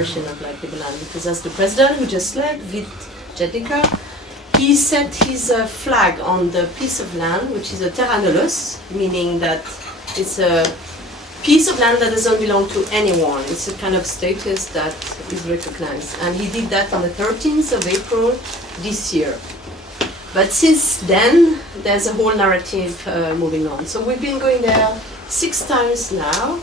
version of like Liberland, because as the president who just left, Vit Jedlicka, he set his flag on the piece of land, which is a terra nullius, meaning that it's a piece of land that doesn't belong to anyone. It's a kind of status that is recognized. And he did that on the 13th of April this year. But since then, there's a whole narrative moving on. So we've been going there 6 times now.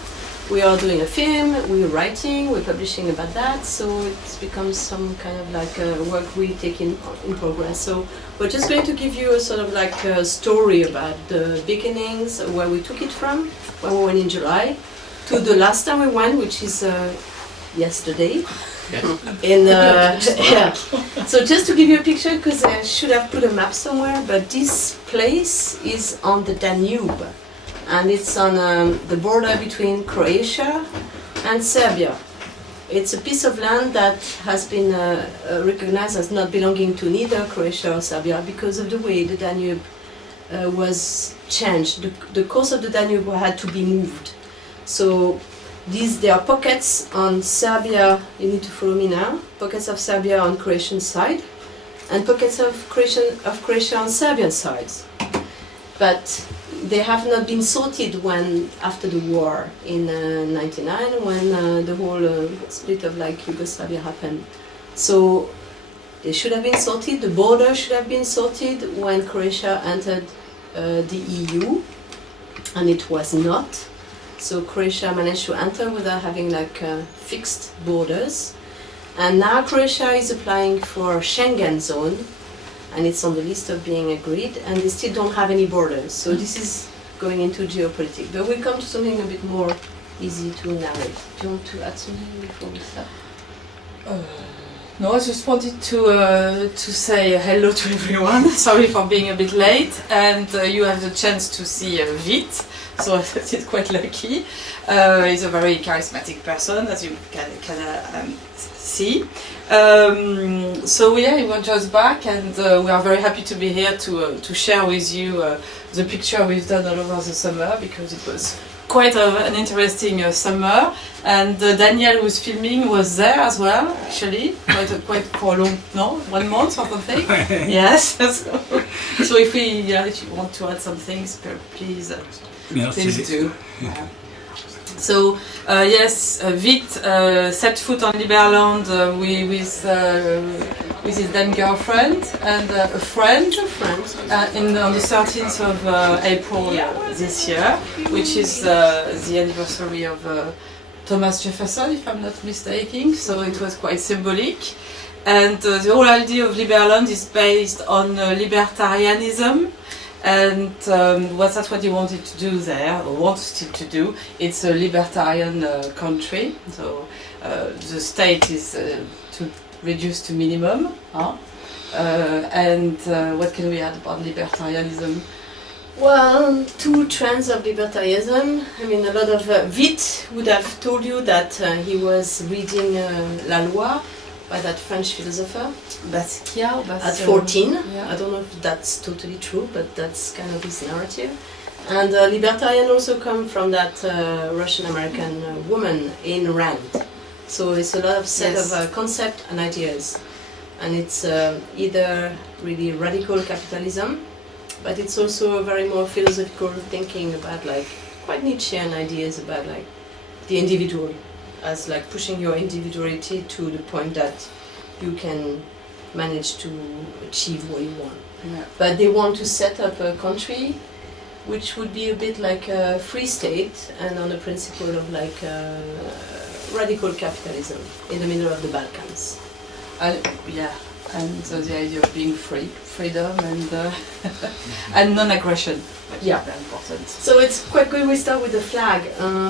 We are doing a film, we're writing, we're publishing about that, so it's become some kind of like work we take in progress. So we're just going to give you a sort of like a story about the beginnings, where we took it from, when we went in July, to the last time we went, which is yesterday. Yeah. So just to give you a picture, because I should have put a map somewhere, but this place is on the Danube. And it's on the border between Croatia and Serbia. It's a piece of land that has been recognized as not belonging to neither Croatia or Serbia because of the way the Danube was changed. The course of the Danube had to be moved. So there are pockets on Serbia, you need to follow me now, pockets of Serbia on Croatian side, and pockets of Croatia on Serbian sides. But they have not been sorted after the war in '99, when the whole split of like Yugoslavia happened. So they should have been sorted. The border should have been sorted when Croatia entered the EU, and it was not. So Croatia managed to enter without having like fixed borders, and now Croatia is applying for a Schengen zone. And it's on the list of being agreed, and they still don't have any borders. So this is going into geopolitics. But we'll come to something a bit more easy to narrate. Do you want to add something before we start? No, I just wanted to say hello to everyone. Sorry for being a bit late, and you have the chance to see Vit, so I thought it's quite lucky. He's a very charismatic person, as you can see. So yeah, he was just back, and we are very happy to be here to share with you the picture we've done all over the summer, because it was quite an interesting summer, and Daniel, who's filming, was there as well, actually, quite for a long, 1 month or something. Yes. So if you want to add some things, please do. Yeah. So yes, Vit set foot on Liberland with his then girlfriend and a friend on the 13th of April this year, which is the anniversary of Thomas Jefferson, if I'm not mistaken. So it was quite symbolic. And the whole idea of Liberland is based on libertarianism. And that's what he wanted to do there, or wants still to do. It's a libertarian country, so the state is to reduce to minimum. And what can we add about libertarianism? Well, 2 trends of libertarianism. I mean, a lot of Vit would have told you that he was reading La Loi by that French philosopher, Basquiat, at 14. Yeah. I don't know if that's totally true, but that's kind of his narrative. And libertarian also come from that Russian-American woman, Ayn Rand. So it's a lot of set of concept and ideas. And it's either really radical capitalism, but it's also very more philosophical thinking about like quite Nietzschean ideas about like the individual, as like pushing your individuality to the point that you can manage to achieve what you want. Yeah. But they want to set up a country which would be a bit like a free state and on the principle of like radical capitalism in the middle of the Balkans. And the idea of being freedom and and non-aggression, which is very important. So it's quite good we start with the flag,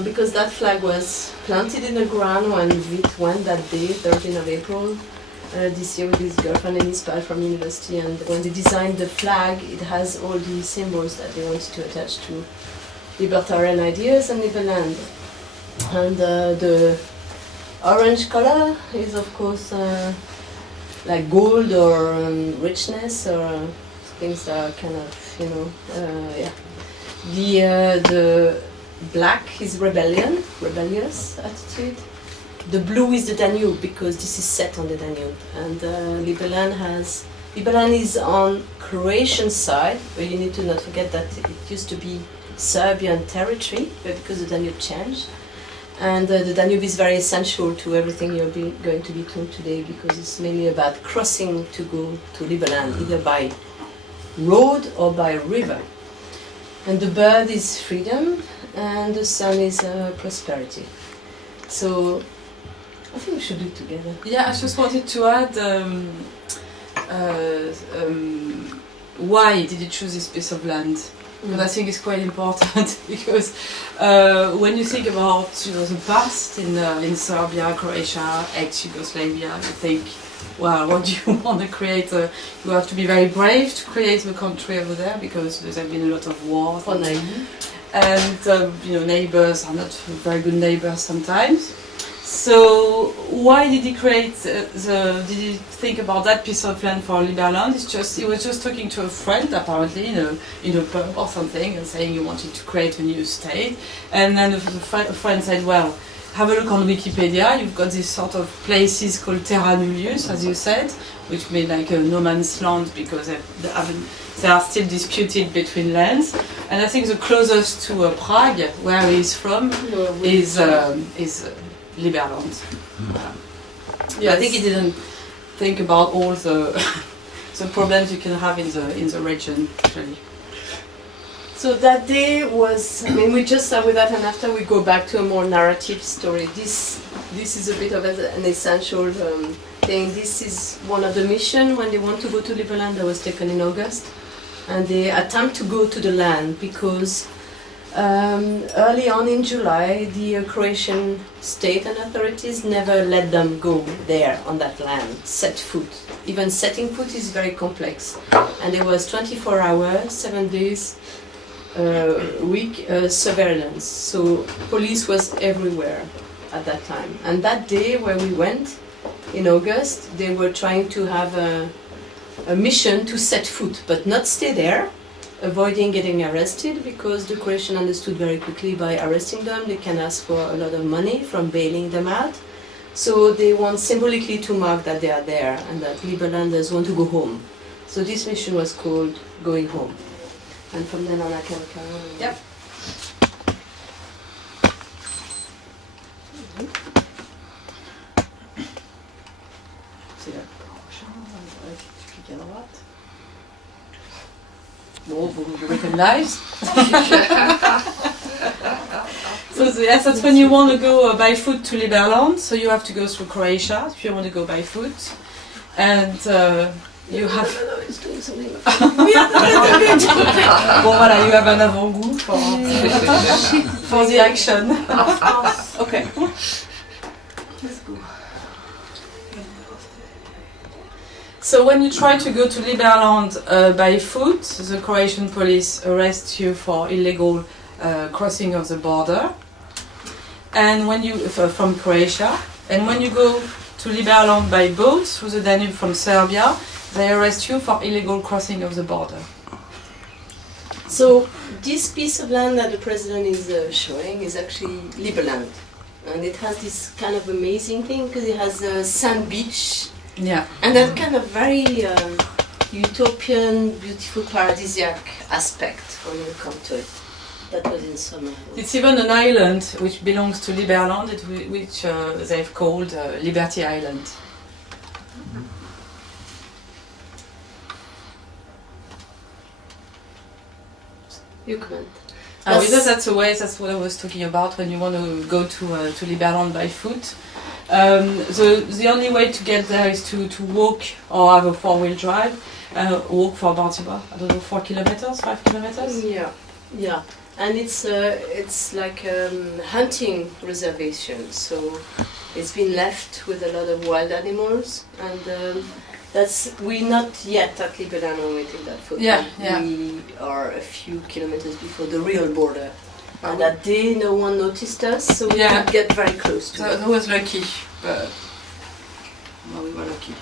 because that flag was planted in the ground when Vit went that day, 13th of April, this year with his girlfriend and his pal from university, and when they designed the flag, it has all the symbols that they wanted to attach to libertarian ideas and Liberland. And the orange color is of course like gold or richness or things that are kind of, The black is rebellious attitude. the blue is the Danube because this is set on the Danube, and Liberland is on Croatian side, but you need to not forget that it used to be Serbian territory, but because the Danube changed. And the Danube is very essential to everything you're going to be told today, because it's mainly about crossing to go to Liberland, either by road or by river. And the bird is freedom, and the sun is prosperity. So I think we should do it together. Yeah, I just wanted to add why did you choose this piece of land? But I think it's quite important because when you think about the past in Serbia, Croatia, ex-Yugoslavia, you think, well, what do you want to create? You have to be very brave to create the country over there because there have been a lot of wars. And neighbors are not very good neighbors sometimes. So why did he create did he think about that piece of land for Liberland? He was just talking to a friend apparently in a pub or something and saying he wanted to create a new state. And then a friend said, well, have a look on Wikipedia, you've got these sort of places called terra nullius, as you said, which mean like a no man's land because they are still disputed between lands. And I think the closest to Prague, where he's from, is Liberland. Yeah, I think he didn't think about all the the problems you can have in the region, actually. So that day was, we just start with that, and after we go back to a more narrative story. This is a bit of an essential thing. This is one of the missions when they want to go to Liberland that was taken in August, and they attempt to go to the land because early on in July, the Croatian state and authorities never let them go there on that land, set foot. Even setting foot is very complex. And there was 24 hours, 7 days week surveillance. So police was everywhere at that time. And that day where we went, in August, they were trying to have a mission to set foot, but not stay there, avoiding getting arrested, because the Croatian understood very quickly by arresting them they can ask for a lot of money from bailing them out. So they want symbolically to mark that they are there and that Liberlanders want to go home. So this mission was called Going Home. And from then on I can carry on. Yep. C'est le prochain, tu cliques à droite. Bon, vous recognize. So yes, that's when you want to go by foot to Liberland. So you have to go through Croatia if you want to go by foot, and you have. No, it's doing something. Bon voilà, you have an avant-goût for the action. Okay. Let's go. So when you try to go to Liberland by foot, the Croatian police arrest you for illegal crossing of the border, and when you from Croatia, and when you go to Liberland by boat through the Danube from Serbia, they arrest you for illegal crossing of the border. So this piece of land that the president is showing is actually Liberland, and it has this kind of amazing thing because it has a sand beach. Yeah. And that kind of very utopian, beautiful, paradisiac aspect when you come to it. That was in summer. It's even an island which belongs to Liberland, which they've called Liberty Island. You comment. That's the way. That's what I was talking about when you want to go to Liberland by foot. The only way to get there is to walk or have a 4-wheel drive. Walk for about, I don't know, 4 kilometers, 5 kilometers. Yeah, and it's like hunting reservation. So it's been left with a lot of wild animals, and we're not yet at Liberland when we take that photo. Yeah. We are a few kilometers before the real border. And that day no one noticed us, so we could get very close to it. That was lucky, but well, we were lucky.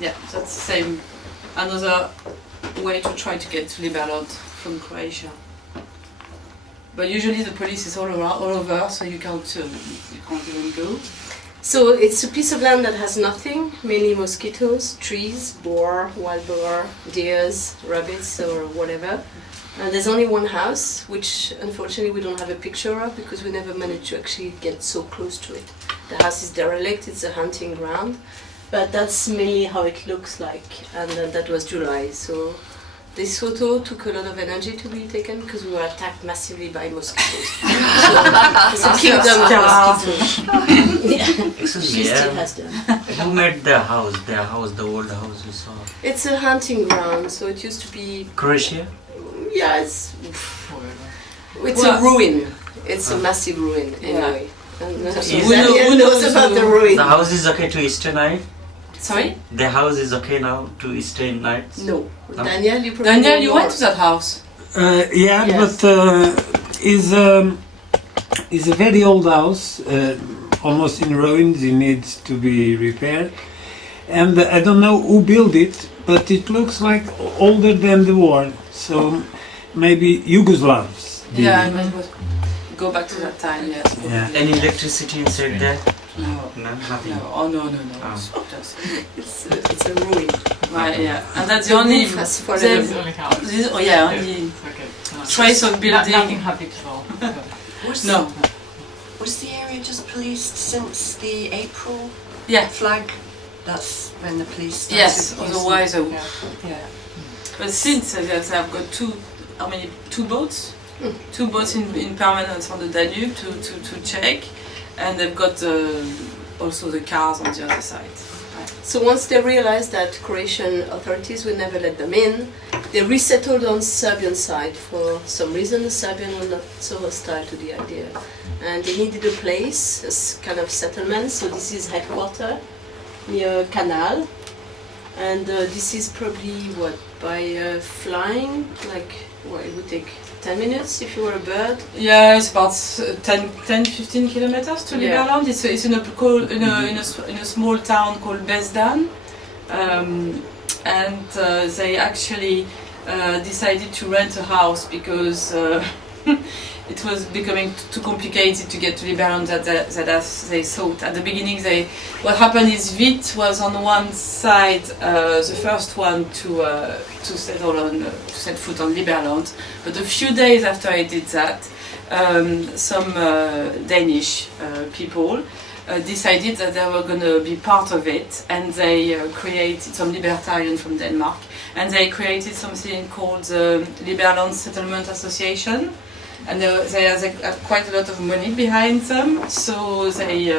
Yeah, that's the same. Another way to try to get to Liberland from Croatia. But usually the police is all over, so you can't even go. So it's a piece of land that has nothing, mainly mosquitoes, trees, boar, wild boar, deers, rabbits or whatever. And there's only one house, which unfortunately we don't have a picture of because we never managed to actually get so close to it. The house is derelict, it's a hunting ground, but that's mainly how it looks like, and that was July. So this photo took a lot of energy to be taken because we were attacked massively by mosquitoes. So it's a kingdom of mosquitoes. Excuse me, She still has them. who made the house? The old house we saw. It's a hunting ground, so it used to be. Croatia? Yeah, it's Well, a ruin. It's a massive ruin anyway. And Who Daniel knows about the ruin. The house is okay to stay night? Sorry? The house is okay now to stay night? No. No? Daniel, you probably Daniel, know you more. went to that house? Yeah, Yes. but is a very old house, almost in ruins. It needs to be repaired, and I don't know who built it, but it looks like older than the war. So maybe Yugoslavs. did Yeah, I it. might go back to that time, yes. probably. Yeah. Any electricity inside there? No. No, nothing. No, oh no. Oh. It's just, It's a ruin. right, yeah. And that's the only, roof has fallen. there's- Only house. oh yeah, only trace of building. Nothing habitable. No, Was the area just policed since the April yeah, flag? That's when the police started yes, using- otherwise, Yeah. but since yes, I've got two boats? Two boats in permanence on the Danube to check, and they've got also the cars on the other side. So once they realized that Croatian authorities would never let them in, they resettled on Serbian side. For some reason, the Serbian were not so hostile to the idea. And they needed a place, a kind of settlement, so this is headquarters near a canal. And this is probably, by flying, it would take 10 minutes if you were a bird. Yeah, it's about 10-15 kilometers to Yeah. Liberland. It's in a small town called Bezdan, and they actually decided to rent a house because it was becoming too complicated to get to Liberland that as they thought. At the beginning, what happened is Vit was on one side the first one to settle on to set foot on Liberland, but a few days after I did that, some Danish people decided that they were going to be part of it, and they created some libertarians from Denmark, and they created something called the Liberland Settlement Association. And they have quite a lot of money behind them, so they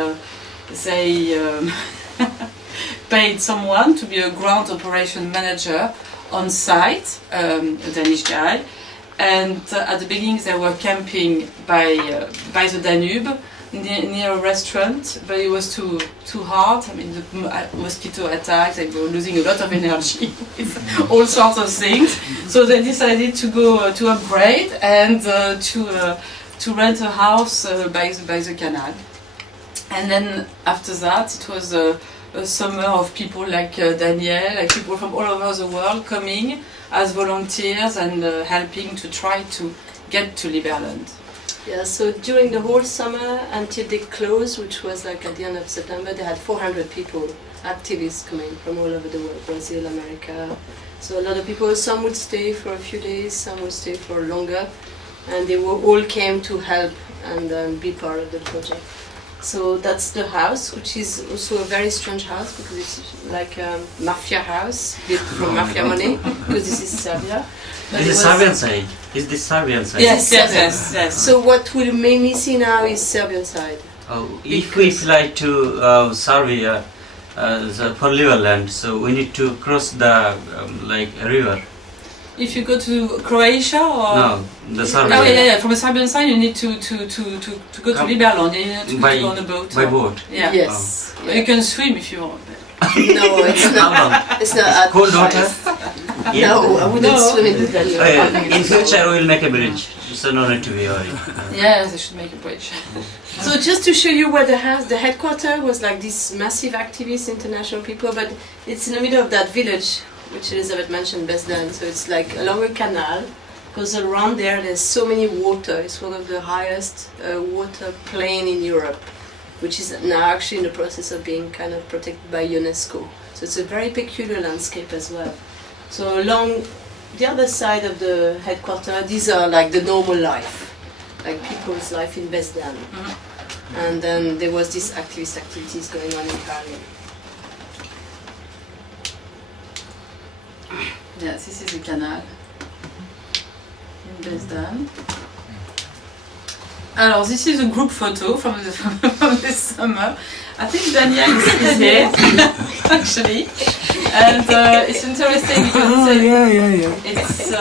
paid someone to be a ground operation manager on site, a Danish guy. And at the beginning they were camping by the Danube near a restaurant, but it was too hard. I mean, the mosquito attacks, they were losing a lot of energy with all sorts of things. So they decided to go to upgrade and to rent a house by the canal. And then after that, it was a summer of people like Daniel, like people from all over the world coming as volunteers and helping to try to get to Liberland. Yeah, so during the whole summer until they closed, which was like at the end of September, they had 400 people, activists coming from all over the world, Brazil, America. So a lot of people, some would stay for a few days, some would stay for longer, and they all came to help and be part of the project. So that's the house, which is also a very strange house because it's like a mafia house built from mafia money, because this is Serbia. But This it is was- Serbian side. Is this Serbian side? Yes. So what we'll mainly see now is Serbian side. Oh, if we fly to Serbia for Liberland, so we need to cross the river. If you go to Croatia or No, the Serbia. Oh yeah. From the Serbian side, you need to go to Come Liberland. You need to by- go on a boat. By boat. Yeah. Yes. But you can swim if you want. No, it's How not. long? It's not at Cold water? No, I wouldn't No. swim in the Danube. In future we will make a bridge, so no need to be worried. Yeah, they should make a bridge. So just to show you where the headquarters was, like this massive activist international people, but it's in the middle of that village, which Elizabet mentioned, Beslan. So it's like along a canal, because around there's so many water. It's one of the highest water plain in Europe, which is now actually in the process of being kind of protected by UNESCO. So it's a very peculiar landscape as well. So along the other side of the headquarters, these are like the normal life, like people's life in Besdan. And then there was this activities going on in Paris. Yes, this is the canal in Besdan. Alors, this is a group photo from the summer. I think Daniel is here, actually. And it's interesting because it's...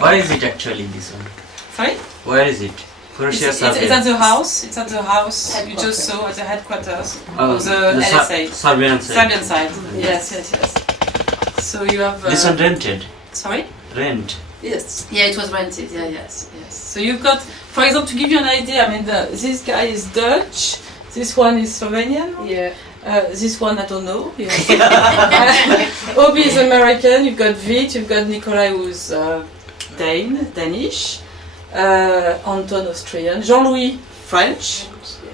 Where is it actually, this one? Sorry? Where is it? It's at the house. It's at the house you just saw at the headquarters of the LSA. Serbian side. Serbian side. Yes. So you have... This one rented? Sorry? Rent? Yes. Yeah, it was rented. Yeah, yes. So you've got, for example, to give you an idea, I mean, this guy is Dutch, this one is Slovenian, Yeah. this one I don't know. Yes. Obi is American, you've got Vit, you've got Nikolai who's Danish, Anton Austrian, Jean-Louis French,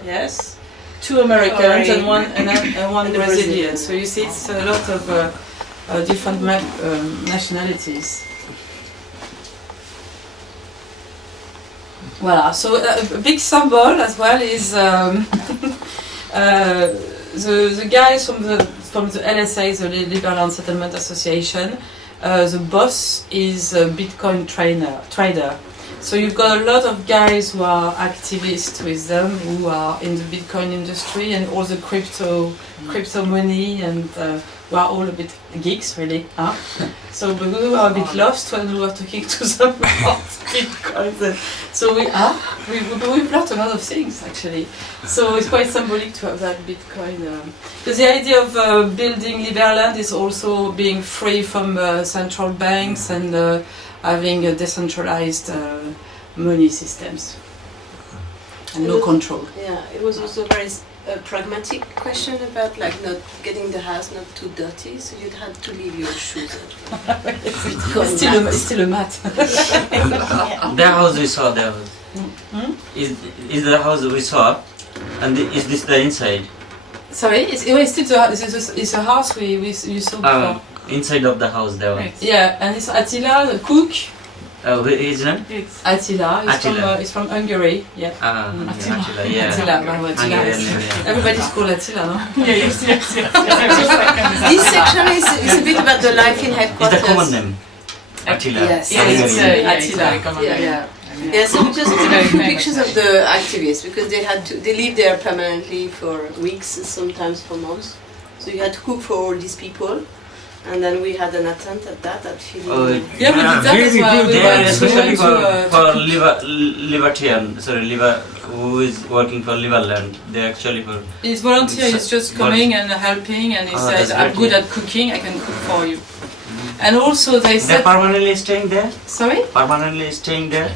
yes, 2 Americans and one Brazilian. So you see it's a lot of different nationalities. Voilà, so a big symbol as well is the guys from the LSA, the Liberland Settlement Association. The boss is a Bitcoin trader. So you've got a lot of guys who are activists with them, who are in the Bitcoin industry and all the crypto money, and we are all a bit geeks, really. Huh? So we were a bit lost when we were talking to them about Bitcoin. So we've learned a lot of things, actually. So it's quite symbolic to have that Bitcoin. Because the idea of building Liberland is also being free from central banks and having a decentralized money systems and no control. Yeah, it was also very pragmatic question about like not getting the house not too dirty, so you'd had to leave your shoes at It's still a mat. The house we saw there is the house we saw, and is this the inside? Sorry, it's a house you saw before. Inside of the house there was. Yeah, and it's Attila, the cook. His name? Attila. Attila. He's from Hungary. Yeah. Attila, yeah. Attila. Everybody's called Attila, no? Yes. This section is a bit about the life in headquarters. Is the common name? Attila. Yes. It's Attila. Yeah, so we just took a few pictures of the activists because they lived there permanently for weeks, sometimes for months. So you had to cook for all these people. And then we had an attempt at that at Filipistan. Yeah, we did that as well. We went especially to who is working for Liberland. They actually for. His volunteer is just coming and helping, and he says, "I'm good at cooking. I can cook for you." And also they said. They're permanently staying there. Sorry. Permanently staying there.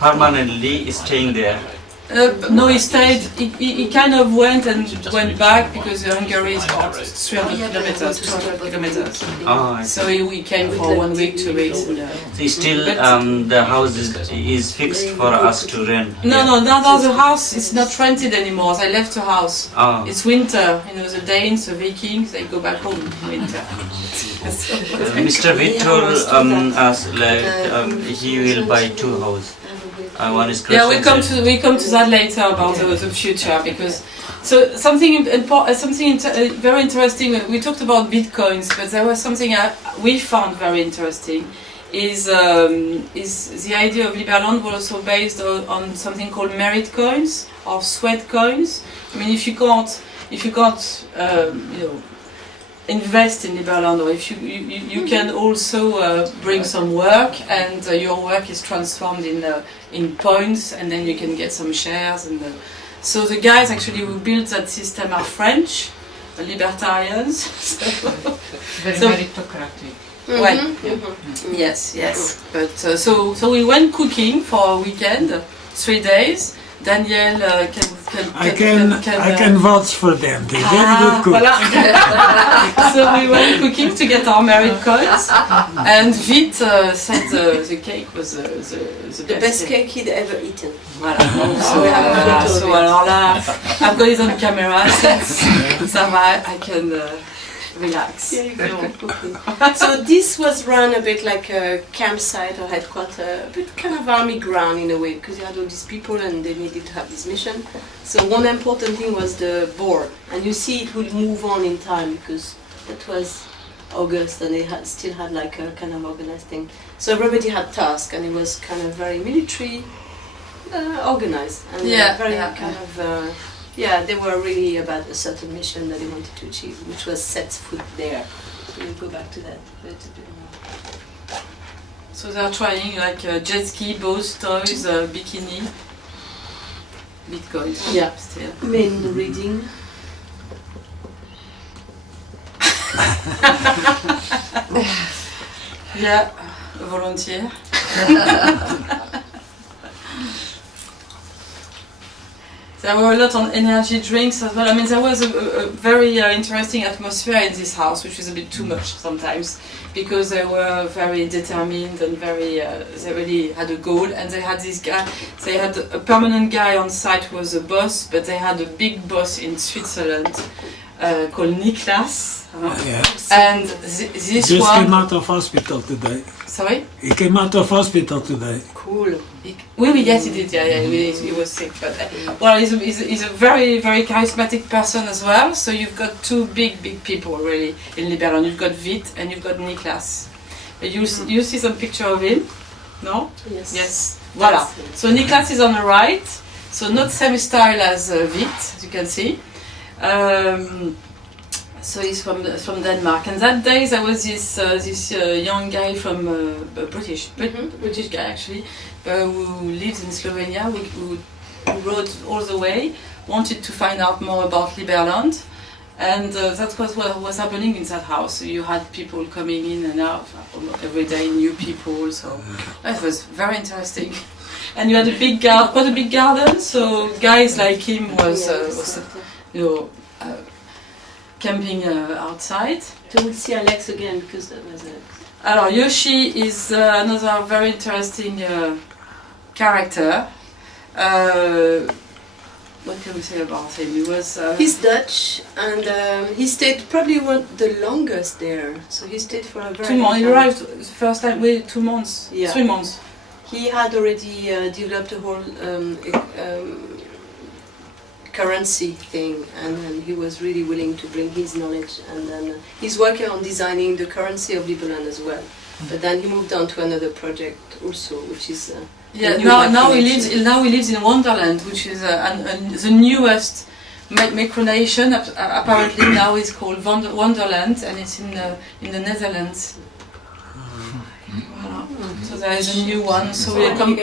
Permanently staying there. No, he stayed. He kind of went and went back because Hungary is about 300 kilometers, 200 kilometers. Oh, so he came for 1 week, 2 weeks. So still, the house is fixed for us to rent. No, the house is not rented anymore. They left the house. Oh. It's winter. You know, the Danes, the Vikings, they go back home in winter. Mr. Witt told us he will buy 2 houses. One is yeah, we come to that later about the future, because something very interesting. We talked about bitcoins, but there was something we found very interesting. Is the idea of Liberland was also based on something called merit coins or sweat coins. I mean, if you can't invest in Liberland, or if you can also bring some work, and your work is transformed in points, and then you can get some shares. And so the guys actually who built that system are French, libertarians. Very meritocratic. Well, yes. But so we went cooking for a weekend, 3 days, Daniel I can vouch for them. They're very good cooks. Voilà. So we were cooking to get our married coins, and Vit said the cake was The best cake he'd ever eaten. Voilà. So we have a photo of So it. alors là, I've got it on camera, since ça va, I can relax. Yeah, you go. Okay. So this was run a bit like a campsite or headquarter, a bit kind of army ground in a way, because you had all these people and they needed to have this mission. So one important thing was the board, and you see it would move on in time because that was August and they still had like a kind of organized thing. So everybody had tasks and it was kind of very military organized and very kind of they were really about a certain mission that they wanted to achieve, which was set foot there. So we'll go back to that. So they're trying like jet ski, boats, toys, bikini, Bitcoin. Yeah. Still. Main reading. Yeah, volontiers. There were a lot on energy drinks as well. I mean, there was a very interesting atmosphere in this house, which is a bit too much sometimes, because they were very determined and very, they really had a goal, and they had this guy, they had a permanent guy on site who was a boss, but they had a big boss in Switzerland called Niklas. Yeah. And this Just one... came out of hospital today. Sorry? He came out of hospital today. Cool. Yes, he did. He was sick, but well, he's a very, very charismatic person as well. So you've got two big people really in Liberland. You've got Vit and you've got Niklas. You see some picture of him? No? Yes. Yes. Voilà. So Niklas is on the right. So not same style as Vit, as you can see. So he's from Denmark, and that day there was this young guy from British guy actually, who lives in Slovenia, who rode all the way, wanted to find out more about Liberland, and that was what was happening in that house. So you had people coming in and out every day, new people. So that was very interesting. And you had quite a big garden. So guys like him was camping outside. So we'll see Alex again because that was Alex. Alors Yoshi is another very interesting character. What can we say about him? He was. He's Dutch and he stayed probably the longest there. So he stayed for a very 2 months. long He time. arrived the first time. 2 months. Yeah. 3 months. He had already developed a whole currency thing, and then he was really willing to bring his knowledge, and then he's working on designing the currency of Liberland as well. But then he moved on to another project also, which is now he lives in Wonderland, which is the newest micronation. Apparently now it's called Wonderland, and it's in the Netherlands. So there is a new one. So we come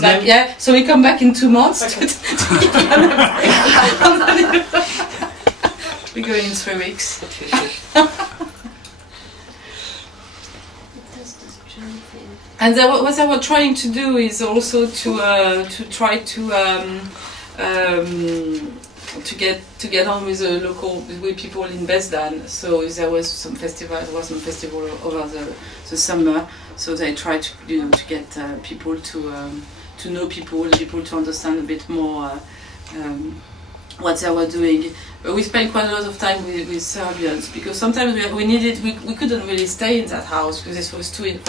back. Yeah. So we come back in 2 months. We're going in 3 weeks. And what they were trying to do is also to try to get on with the local people in Besdan. So there was some festival. There was some festival over the summer. So they tried to get people to know people to understand a bit more what they were doing. But we spent quite a lot of time with Serbians, because sometimes we couldn't really stay in that house because this was it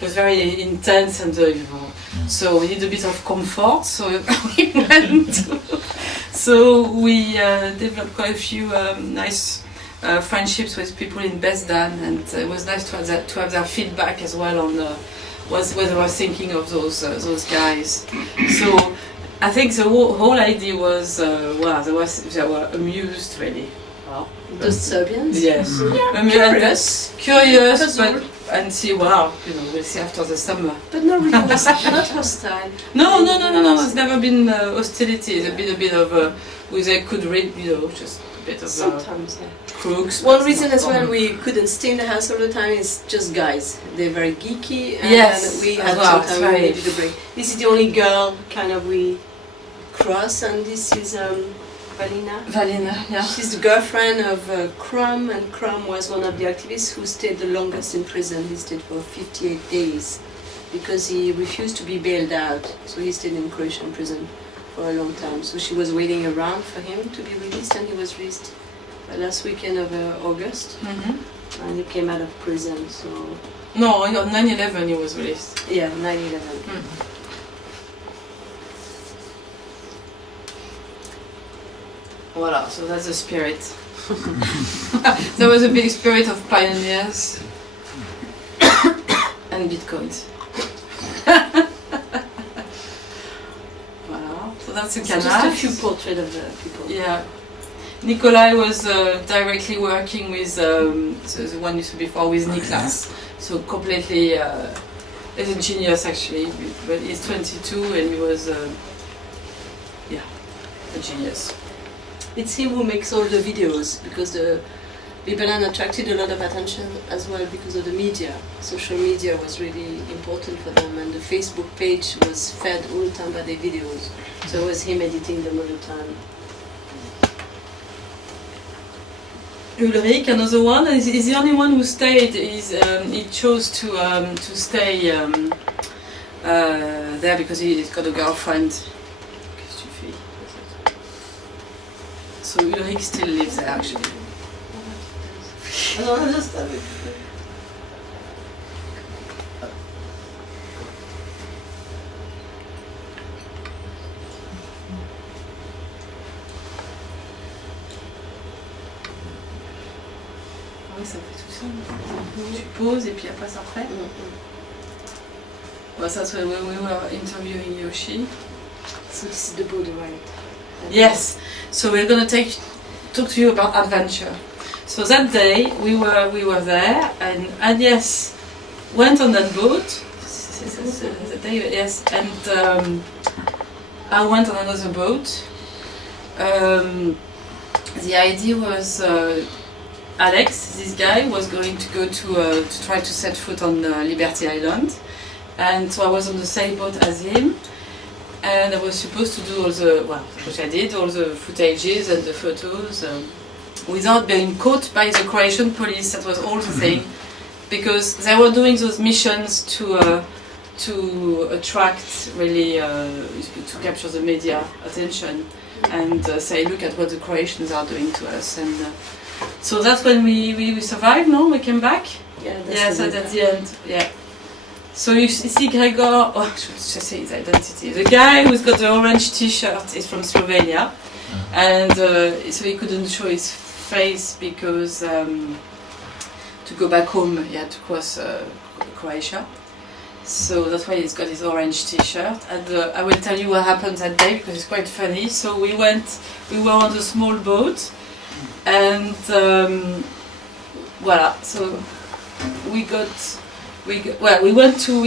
was very intense and so we need a bit of comfort. So we went. So we developed quite a few nice friendships with people in Besdan, and it was nice to have their feedback as well on what they were thinking of those guys. So I think the whole idea was they were amused really. the Serbians. Yes, curious, but and see we'll see after the summer. But not really not hostile. No. There's never been hostility. There's been a bit of they could read just. Of sometimes, crooks. One reason as well we couldn't stay in the house all the time is just guys. They're very geeky, and yes, we had well, sometimes we needed a break. This is the only girl kind of we cross, and this is Valina. Valina, yeah. She's the girlfriend of Crum, and Crum was one of the activists who stayed the longest in prison. He stayed for 58 days because he refused to be bailed out. So he stayed in Croatian prison for a long time. So she was waiting around for him to be released, and he was released last weekend of August. And he came out of prison. So No, on 9/11 he was released. yeah, 9/11. Voila, so that's the spirit. There was a big spirit of pioneers and bitcoins. Voilà, so that's the So canal. just a few portraits of the people. Yeah. Nikolai was directly working with so the one you saw before with Niklas. So completely, he's a genius actually, but he's 22 and he was, a genius. It's him who makes all the videos, because the Liberland attracted a lot of attention as well because of the media. Social media was really important for them, and the Facebook page was fed all the time by their videos. So it was him editing them all the time. Ulrich, another one, is the only one who stayed. He chose to stay there because he's got a girlfriend. Qu'est-ce que tu fais? So Ulrich still lives there actually. Oui, ça fait tout ça. Tu poses et puis après ça refait. Well, that's when we were interviewing Yoshi. So this is the boat ride. Yes. So we're gonna talk to you about adventure. So that day we were there, and Agnes went on that boat. The day, yes, and I went on another boat. The idea was Alex, this guy, was going to go to try to set foot on Liberty Island, and so I was on the same boat as him. And I was supposed to do all the, which I did, all the footages and the photos without being caught by the Croatian police. That was all the thing, because they were doing those missions to attract, really, to capture the media attention and say, look at what the Croatians are doing to us. And so that's when we survived, no? We came back? Yeah, Yes, at the end, yeah. So you see Gregor, I should just say his identity. The guy who's got the orange t-shirt is from Slovenia, and so he couldn't show his face because to go back home he had to cross Croatia. So that's why he's got his orange t-shirt. And I will tell you what happened that day because it's quite funny. So we were on the small boat, and voila. So we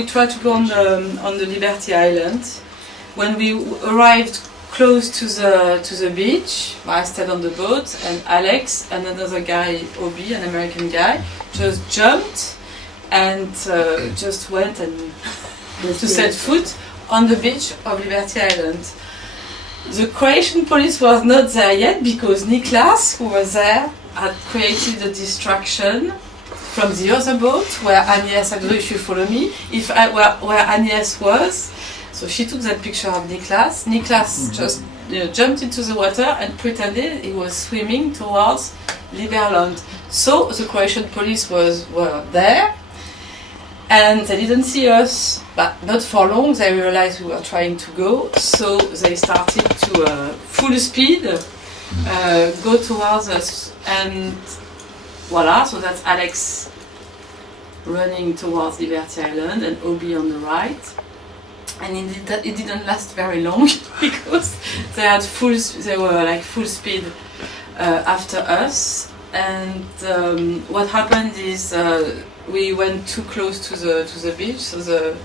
tried to go on the Liberty Island. When we arrived close to the beach, I stayed on the boat, and Alex and another guy, Obi, an American guy, just jumped and just went and to set foot on the beach of Liberty Island. The Croatian police was not there yet because Niklas, who was there, had created a distraction from the other boat where Agnes, I don't know if you follow me, where Agnes was. So she took that picture of Niklas. Niklas just jumped into the water and pretended he was swimming towards Liberland. So the Croatian police were there, and they didn't see us, but not for long. They realized we were trying to go, so they started to full speed go towards us, and voila. So that's Alex running towards Liberty Island and Obi on the right. And it didn't last very long because they were like full speed after us. And what happened is we went too close to the beach, so the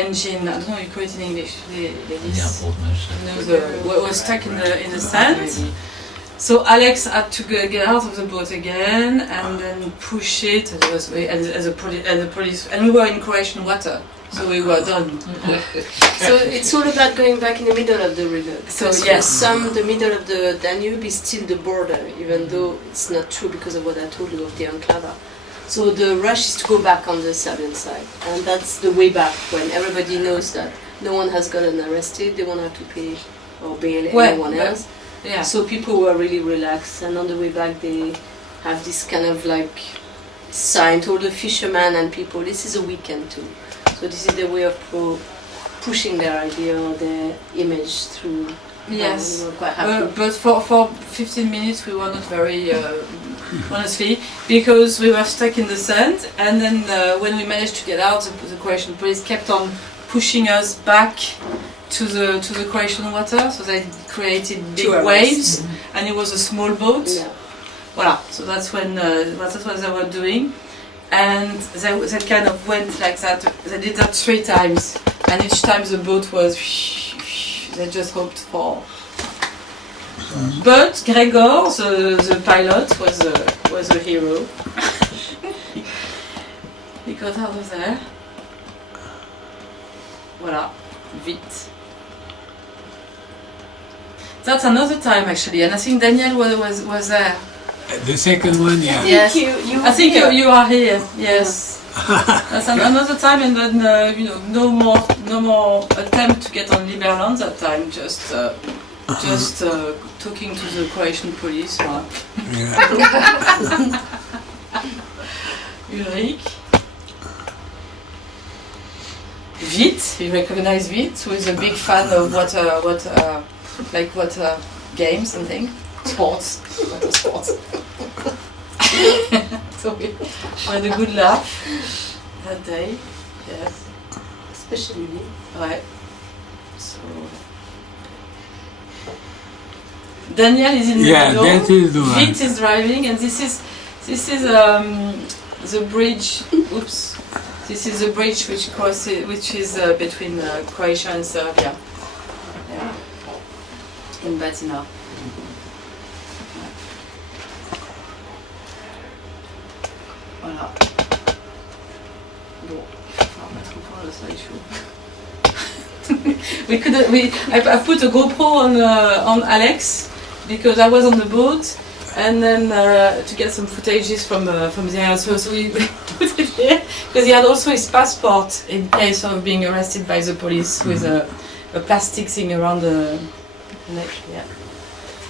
engine, I don't know how you call it in English, was stuck in the sand, So Alex had to get out of the boat again and then push it. And, as a police, and we were in Croatian water, so we were done. So it's all about going back in the middle of the river. So, Because yes. the middle of the Danube is still the border, even though it's not true because of what I told you of the enclave. So the rush is to go back on the Serbian side, and that's the way back when everybody knows that no one has gotten arrested, they won't have to pay or bail anyone else. Yeah. So people were really relaxed, and on the way back they have this kind of like sign to all the fishermen and people, this is a weekend too. So this is the way of pushing their idea or their image through. Yes. We were quite happy. But for 15 minutes we were not very, honestly, because we were stuck in the sand, and then when we managed to get out, the Croatian police kept on pushing us back to the Croatian water, so they created big 2 hours. waves, and it was a small boat. Yeah. Voilà, so that's when that's what they were doing, and they kind of went like that. They did that 3 times, and each time the boat was. They just hoped for. But Gregor, the pilot, was a hero. He got out of there. Voilà, vite. That's another time actually, and I think Daniel was there. The second one, yeah. Yes, You I think here. you are here. Yes, that's another time, and then no more attempt to get on Liberland that time. Just talking to the Croatian police. Voilà. Yeah. Ulrich. Vit, you recognize Vit, who is a big fan of water games and things. Sports. Water sports. So we had a good laugh that day. Yes. Especially me. Ouais. So Daniel is in the middle. that is the one. Vit is driving, and this is the bridge. Oops. This is the bridge which is between Croatia and Serbia. Yeah. In Batina. Voilà. Bon, on va mettre encore le slideshow. I put a GoPro on Alex because I was on the boat, and then to get some footages from the area. So we put it here because he had also his passport in case of being arrested by the police with a plastic thing around the neck. Yeah.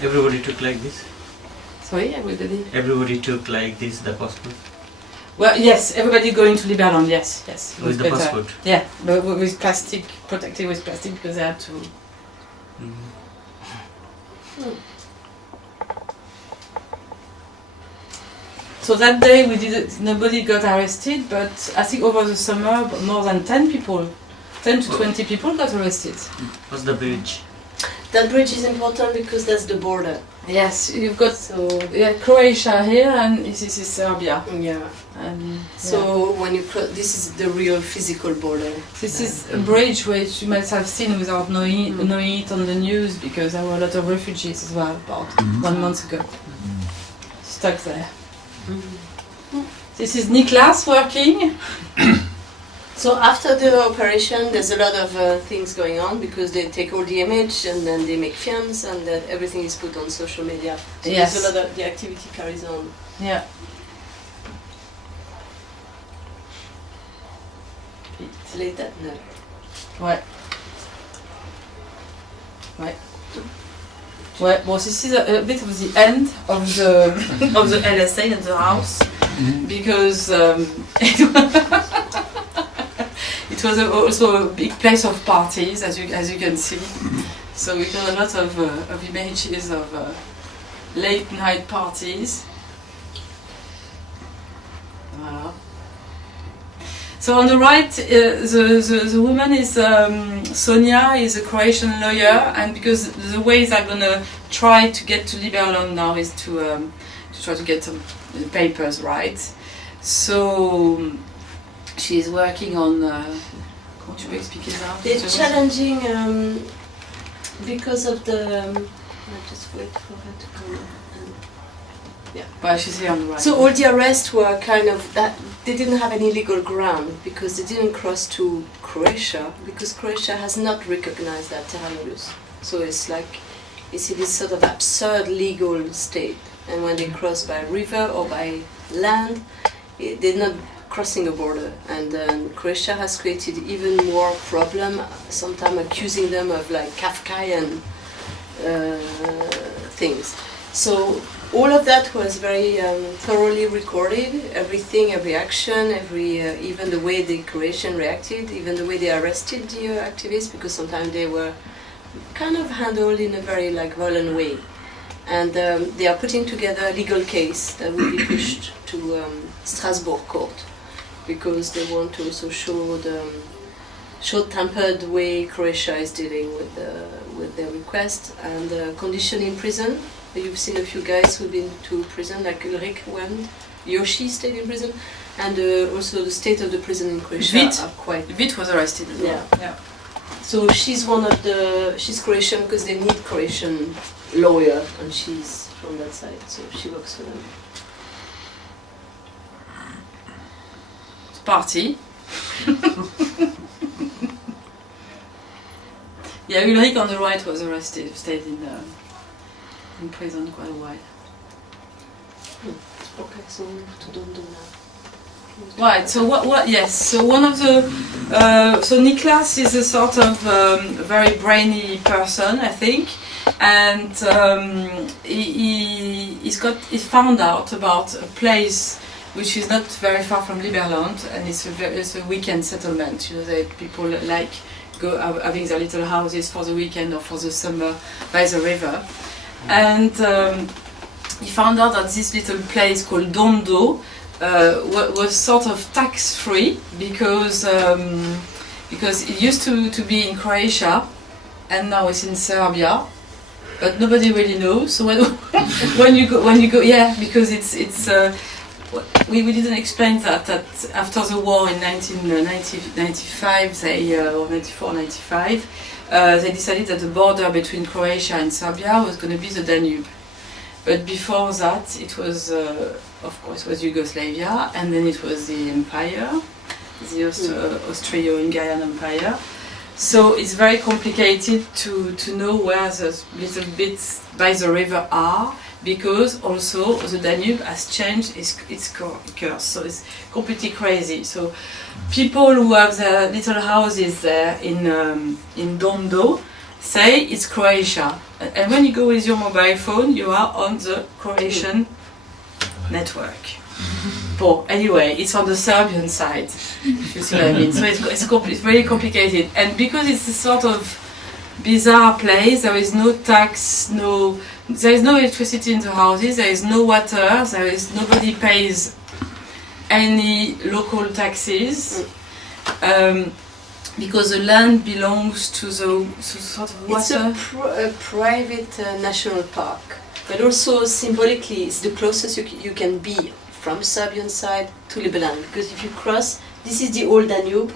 Everybody took like this? Sorry, everybody. Everybody took like this, the passport? Well, yes, everybody going to Liberland, yes. It was With the better. passport? Yeah, but with plastic, protected with plastic because they had to. So that day nobody got arrested, but I think over the summer more than 10 to 20 people got arrested. What's the bridge? That bridge is important because that's the border. Yes, you've got Croatia here and this is Serbia. Yeah. And So when you cross, this is the real physical border. this is a bridge which you might have seen without knowing it on the news because there were a lot of refugees as well about 1 month ago. Stuck there. This is Niklas working. So after the operation, there's a lot of things going on because they take all the image and then they make films and then everything is put on social media. So Yes. there's a lot of the activity carries on. Yeah. It's late at night. Ouais. Ouais, well, this is a bit of the end of the LSA and the house because it was also a big place of parties, as you can see. So we got a lot of images of late night parties. Voilà. So on the right, the woman is Sonia, is a Croatian lawyer, and because the way they're gonna try to get to Liberland now is to try to get some papers right. So she's working on. Comment tu peux expliquer ça? They're challenging because of I just wait for her to come. Well, she's here on the right. So all the arrests were kind of that they didn't have any legal ground because they didn't cross to Croatia because Croatia has not recognized that terra nullius. So it's like it's in this sort of absurd legal state. And when they cross by river or by land, they're not crossing a border. And Croatia has created even more problem. Sometimes accusing them of like Kafkaian things. So all of that was very thoroughly recorded. Everything, every action, even the way the Croatian reacted, even the way they arrested the activists, because sometimes they were kind of handled in a very like violent way. And they are putting together a legal case that will be pushed to Strasbourg court because they want to also show the short-tempered way Croatia is dealing with their request and condition in prison. You've seen a few guys who've been to prison, like Ulrich went, Yoshi stayed in prison, and also the state of the prison in Croatia are quite... Vit was arrested as well. Yeah. So she's she's Croatian because they need Croatian lawyer, and she's from that side, so she works for them. Party. Yeah, Ulrich on the right was arrested, stayed in prison quite a while. Okay, so we move to Dondo now. Right, so yes, so one of the, so Niklas is a sort of very brainy person, I think, and he found out about a place which is not very far from Liberland, and it's a weekend settlement. You know, people like go having their little houses for the weekend or for the summer by the river, and he found out that this little place called Dondo was sort of tax-free because it used to be in Croatia and now it's in Serbia, but nobody really knows. So when you go, yeah, because it's we didn't explain that after the war in 1995, or 94-95, they decided that the border between Croatia and Serbia was going to be the Danube. But before that, it was, of course, was Yugoslavia, and then it was the Empire, the Austro-Hungarian Empire. So it's very complicated to know where the little bits by the river are, because also the Danube has changed its course, so it's completely crazy. So people who have their little houses there in Dondo say it's Croatia, and when you go with your mobile phone, you are on the Croatian network. But anyway, it's on the Serbian side, if you see what I mean. So it's very complicated, and because it's a sort of bizarre place, there is no tax, there is no electricity in the houses, there is no water, nobody pays any local taxes. Because the land belongs to the sort of water. It's a private national park, but also symbolically it's the closest you can be from Serbian side to Liberland, because if you cross, this is the old Danube,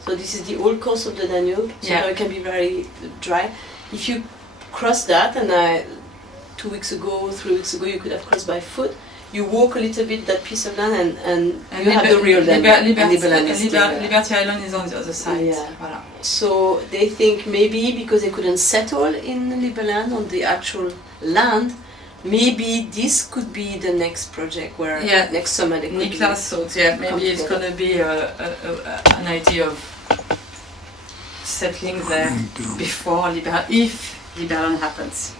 so this is the old course of the Danube, so it can be very dry. If you cross that, and 2 weeks ago, 3 weeks ago, you could have crossed by foot. You walk a little bit that piece of land, and you have the real Danube. Liberty Island is on the other side. Yeah. Voilà. So they think maybe because they couldn't settle in Liberland on the actual land, maybe this could be the next project where next summer they could Niklas thought, maybe it's going to be an idea of settling there before if Liberland happens.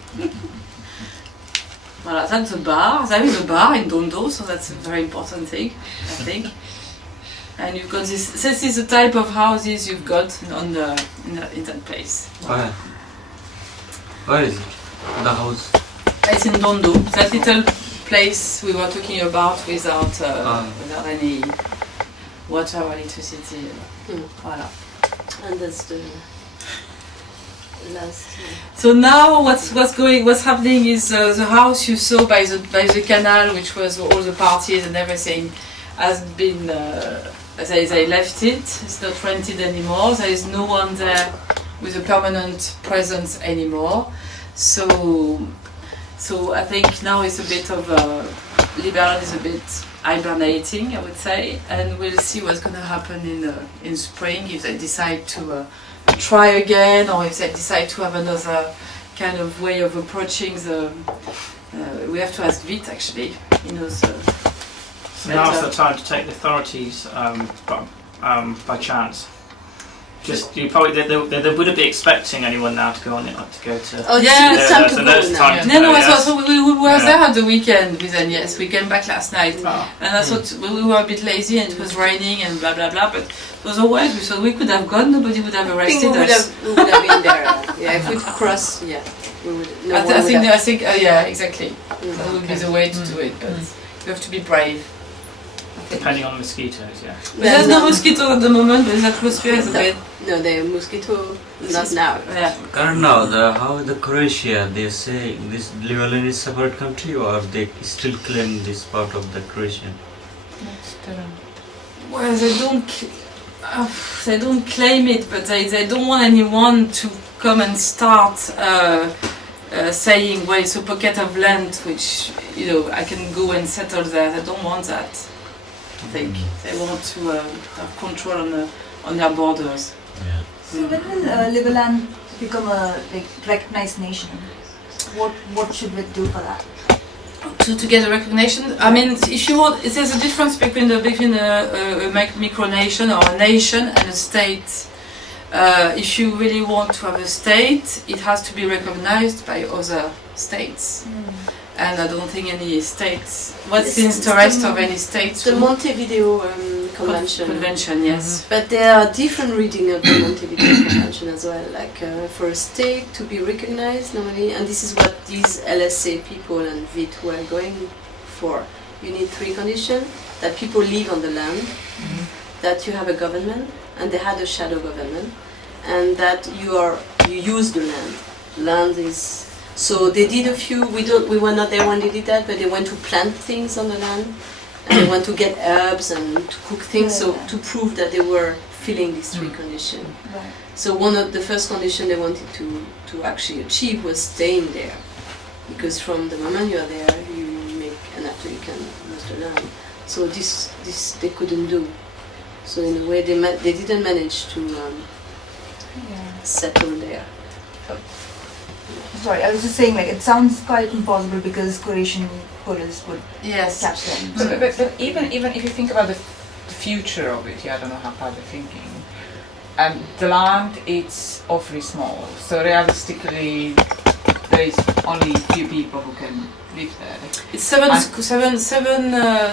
Voilà, that's a bar. There is a bar in Dondo, so that's a very important thing, I think. And you've got this. This is the type of houses you've got in that place. Where? Where is it? The house? It's in Dondo. That little place we were talking about without any water or electricity. Voilà. And that's the last. So now what's happening is the house you saw by the canal, which was all the parties and everything, has been they left it. It's not rented anymore. There is no one there with a permanent presence anymore. So I think now it's a bit of Liberland is a bit hibernating, I would say, and we'll see what's going to happen in spring if they decide to try again, or if they decide to have another kind of way of approaching the. We have to ask Vit actually. He knows. So now's the time to take the authorities by chance. Just you probably they wouldn't be expecting anyone now to go on it, to go to. Oh, yeah, it's time to so go now it's now. time to No, go, no, yes. so we were there at the weekend with Agnes. We came back last night, Oh. and I thought we were a bit lazy and it was raining and blah blah blah. But otherwise, we thought we could have gone. Nobody would have I think arrested us. we would have been there. Yeah, if we cross, yeah, we would. No one would have. I think, yeah, exactly. Mm. That would be the way to do it. But you have to be brave. Depending on mosquitoes, yeah. There's no mosquitoes at the moment, but the atmosphere is a bit. No, the mosquito, not now. Yeah. Current now, how the Croatia, they say this Liberland is separate country, or they still claim this part of the Croatian? Well, they don't claim it, but they don't want anyone to come and start saying, well, it's a pocket of land which, you know, I can go and settle there. They don't want that. I think they want to have control on their borders. Yeah. So when will Liberland become a recognized nation? What should we do for that? To get a recognition, I mean, if you want, there's a difference between a micronation or a nation and a state. If you really want to have a state, it has to be recognized by other states. And I don't think any states. What's the interest of any states? The Montevideo Convention. Convention, yes. But there are different reading of the Montevideo Convention as well. Like for a state to be recognized normally, and this is what these LSA people and VIT were going for. You need 3 conditions: that people live on the land, that you have a government, and they had a shadow government, and that you use the land. Land is. So they did a few. We were not there when they did that, but they went to plant things on the land, and they went to get herbs and to cook things. So to prove that they were filling these 3 conditions. Right. So one of the first conditions they wanted to actually achieve was staying there, because from the moment you are there, you make an applicant with the land. So this they couldn't do. So in a way they didn't manage to settle there. Sorry, I was just saying, like, it sounds quite impossible because Croatian police would Yes. catch them. But even if you think about the future of it, I don't know how far they're thinking. The land is awfully small, so realistically, there is only few people who can live there. It's seven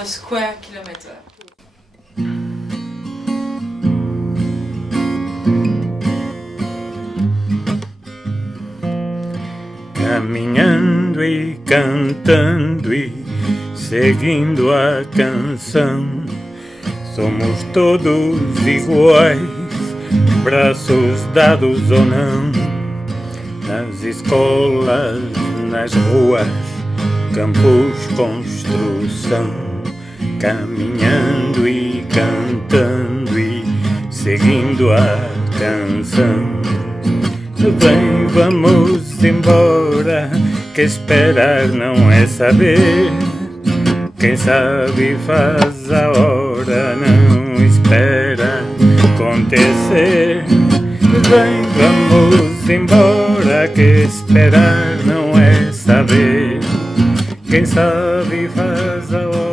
square kilometers. Caminhando e cantando e seguindo a canção, somos todos iguais, braços dados ou não, nas escolas, nas ruas, campos, construção, caminhando e cantando e seguindo a canção. Vem, vamos embora, que esperar não é saber. Quem sabe faz a hora, não espera acontecer. Vem, vamos embora, que esperar não é saber. Quem sabe faz a hora.